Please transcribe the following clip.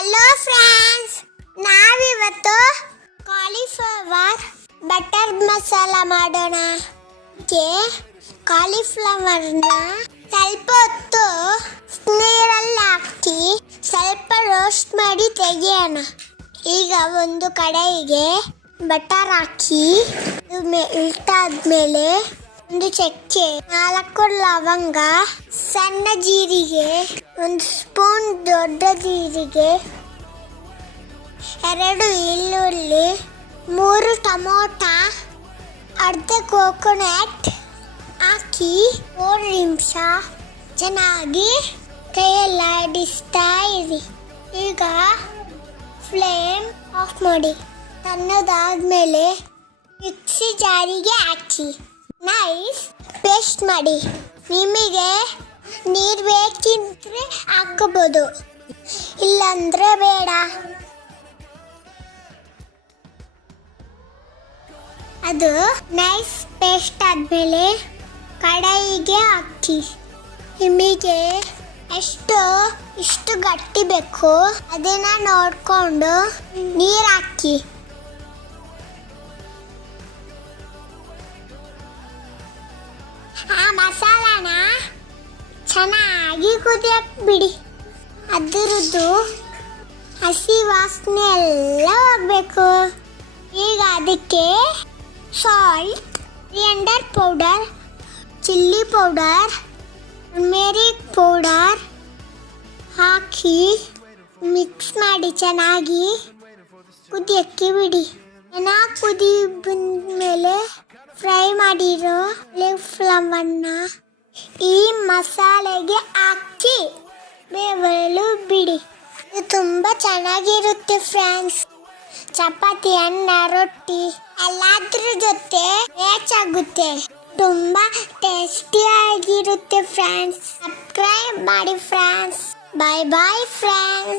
Hello friends, ನಾವಿವತ್ತು cauliflower butter masala ಮಾಡೋಣ. ಕಾಲಿಫ್ಲವರ್ನ ಸ್ವಲ್ಪ ಹೊತ್ತು ನೀರಲ್ಲಿ ಹಾಕಿ ಸ್ವಲ್ಪ ರೋಸ್ಟ್ ಮಾಡಿ ತೆಗೆಯೋಣ. ಈಗ ಒಂದು ಕಡಾಯಿಗೆ ಬಟರ್ ಹಾಕಿ ಮೆಲ್ಟ್ ಆದ್ಮೇಲೆ ಒಂದು ಚಕ್ಕೆ, 4 ಲವಂಗ, ಸಣ್ಣ ಜೀರಿಗೆ, 1 ಸ್ಪೂನ್ ದೊಡ್ಡ ಜೀರಿಗೆ, 2 ಈರುಳ್ಳಿ, 3 ಟೊಮೊಟೊ, ಅರ್ಧ ಕೋಕೋನಟ್ ಹಾಕಿ 3 ನಿಮಿಷ ಚೆನ್ನಾಗಿ ಕೈಯೆಲ್ಲ ಆಡಿಸ್ತಾ ಇರಿ. ಈಗ ಫ್ಲೇಮ್ ಆಫ್ ಮಾಡಿ ತಣ್ಣದಾದ್ಮೇಲೆ ಮಿಕ್ಸಿ ಜಾರಿಗೆ ಹಾಕಿ ನೈಸ್ ಪೇಸ್ಟ್ ಮಾಡಿ. ನಿಮಗೆ ನೀರು ಬೇಕಿದ್ರೆ ಹಾಕಬಹುದು, ಇಲ್ಲಾಂದ್ರೆ ಬೇಡ. ಅದು ನೈಸ್ ಪೇಸ್ಟ್ ಆದಮೇಲೆ ಕಡಾಯಿಗೆ ಹಾಕಿ. ನಿಮಗೆ ಇಷ್ಟು ಗಟ್ಟಿ ಬೇಕು ಅದನ್ನ ನೋಡಿಕೊಂಡು ನೀರು ಹಾಕಿ. ಆ ಮಸಾಲಾನ ಚೆನ್ನಾಗಿ ಕುದಿಯಕ್ಕೆ ಬಿಡಿ. ಅದರದ್ದು ಹಸಿ ವಾಸನೆ ಎಲ್ಲ ಹೋಗ್ಬೇಕು. ಈಗ ಅದಕ್ಕೆ salt, coriander powder, chilli powder, turmeric powder ಹಾಕಿ ಮಿಕ್ಸ್ ಮಾಡಿ ಚೆನ್ನಾಗಿ ಕುದಿಯಕ್ಕೆ ಬಿಡಿ. ಚೆನ್ನಾಗಿ ಕುದಿ ಬಂದಮೇಲೆ ಫ್ರೈ ಮಾಡಿರೋ ಕಾಲಿಫ್ಲವರ್ನ ಈ ಮಸಾಲೆಗೆ ಹಾಕಿ ಬೇಯಲು ಬಿಡಿ. ಇದು ತುಂಬ ಚೆನ್ನಾಗಿರುತ್ತೆ ಫ್ರೆಂಡ್ಸ್. ಚಪಾತಿ, ಅನ್ನ, ರೊಟ್ಟಿ ಎಲ್ಲಾದ್ರ ಜೊತೆ ಮ್ಯಾಚ್ ಆಗುತ್ತೆ. ತುಂಬ ಟೇಸ್ಟಿಯಾಗಿರುತ್ತೆ ಫ್ರೆಂಡ್ಸ್. ಸಬ್ಸ್ಕ್ರೈಬ್ ಮಾಡಿ ಫ್ರೆಂಡ್ಸ್. ಬಾಯ್ ಬಾಯ್ ಫ್ರೆಂಡ್ಸ್.